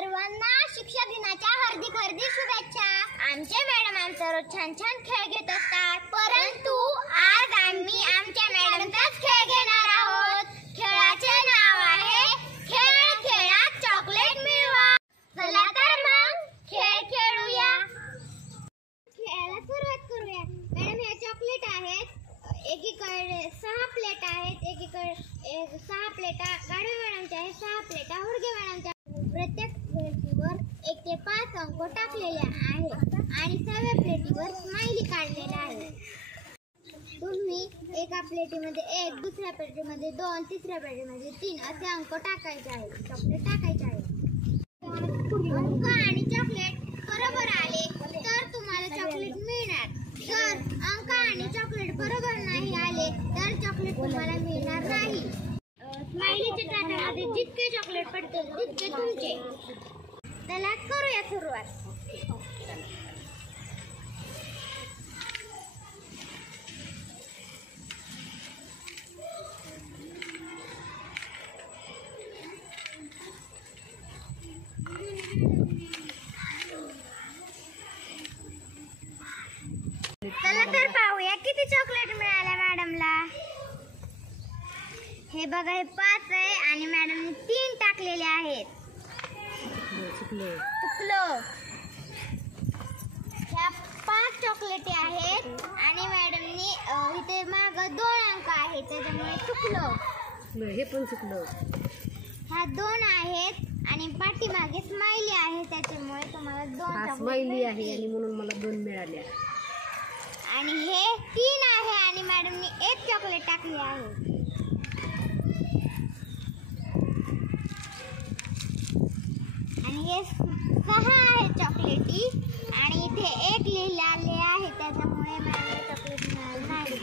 सर्वांना शिक्षक दिनाच्या हार्दिक शुभेच्छा। आमचे मॅडम आमचा रोज छान छान खेळ घेत असतात, परंतु आज आम्ही आमच्या मॅडमचाच खेळ घेणार आहोत। खेळाचे नाव आहे खेळ खेळा चॉकलेट मिळवा। चला तर मग खेळ खेळूया। खेळाला सुरुवात करूया। मॅडम हे चॉकलेट आहेत, एकीकडे 6 प्लेट आहेत, एकीकडे 6 प्लेटा गाढवे मॅडमच्या आहेत, 6 प्लेटा हुडगे मॅडमच्या। प्रत्येक प्लेटीवर 1 ते 5 अंक टाकलेले आहेत आणि 6व्या प्लेटीवर स्माइली काढलेला आहे। तुम्ही एका प्लेटीमध्ये 1, दुसऱ्या प्लेटीमध्ये 2, तिसऱ्या प्लेटीमध्ये 3 असे अंक टाकायचे आहेत, चॉकलेट टाकायचे आहेत। अंक आणि चॉकलेट बरोबर आले तर तुम्हाला चॉकलेट मिळणार। जर अंक आणि चॉकलेट बरोबर नाही आले तर चॉकलेट तुम्हाला मिळणार नाही। स्माइलीच्या ताटामध्ये जितके चॉकलेट पडतील तितके तुमचे। चला करूया सुरुवात। चला तर पाहूया किती चॉकलेट मिळाल्या मॅडमला। हे बघा, हे 5 आहे आणि मॅडमने 3 टाकलेले आहेत। चुकलो। ह्या 5 चॉकलेटी आहेत आणि मॅडमने इथे माग 2 अंक आहेत त्याच्यामुळे चुकलो। हे पण चुकलो। ह्या 2 आहेत आणि पाठीमागे स्माइली आहे त्याच्यामुळे तुम्हाला 2 स्माइली आहे आणि म्हणून मला 2 मिळाल्या। आणि हे 3 आहे आणि मॅडमने 1 चॉकलेट टाकली आहे। आणि हे 6 आहेत चॉकलेटी आणि इथे 1 लिहिलेले आहे त्याच्यामुळे मला चॉकलेट मिळालं नाही।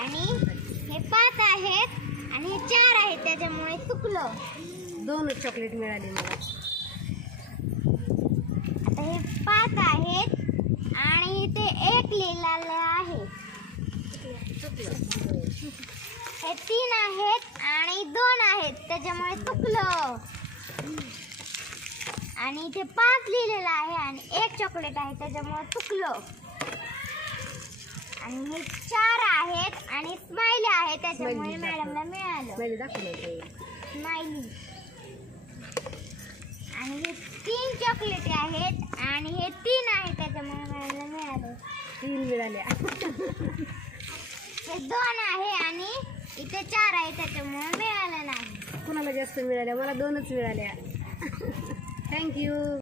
आणि हे 5 आहेत आणि हे 4 आहेत त्याच्यामुळे चुकलो। 2 चॉकलेट मिळाले मला। आता हे 5 आहेत आणि इथे 1 लिहिलेले आहे। हे 3 आहेत आणि 2 आहेत त्याच्यामुळे चुकलो। आणि इथे 5 लिहिलेलं आहे आणि 1 चॉकलेट आहे त्याच्यामुळे चुकलो। आणि हे 4 आहेत आणि स्माइली आहे त्याच्यामुळे मॅडमला मिळालं। स्माइली। आणि हे 3 चॉकलेट आहेत आणि हे 3 आहेत त्याच्यामुळे मॅडमला मिळालं। 3 मिळाल्या। हे 2 आहे आणि इथे 4 आहे त्याच्यामुळे मिळालं नाही। कुणाला जास्त मिळाल्या? मला 2च मिळाल्या। थँक्यू।